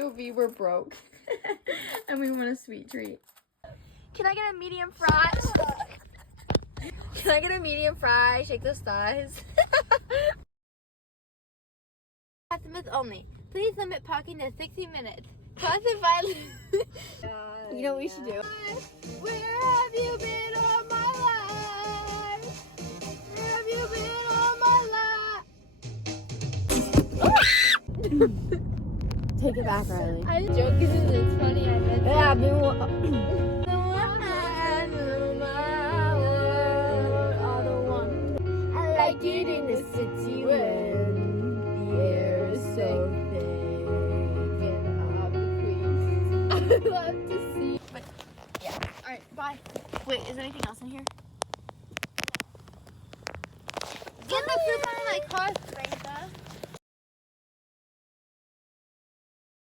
we were broke. And we want a sweet treat. Can I get a medium fries? Can I get a medium fry? Shake those thighs. Customers only. Please limit parking to 60 minutes. Constant violence. You know what we should do? Where have you been all my life? Where have you been all my life? Take it back, Riley. I'm joking, it's funny. I meant Yeah, I've been I like it in the city when the air is so thick and I'm the queen. I love to see. But yeah. Alright, bye. Wait, is there anything else in here? Get the food out of my car.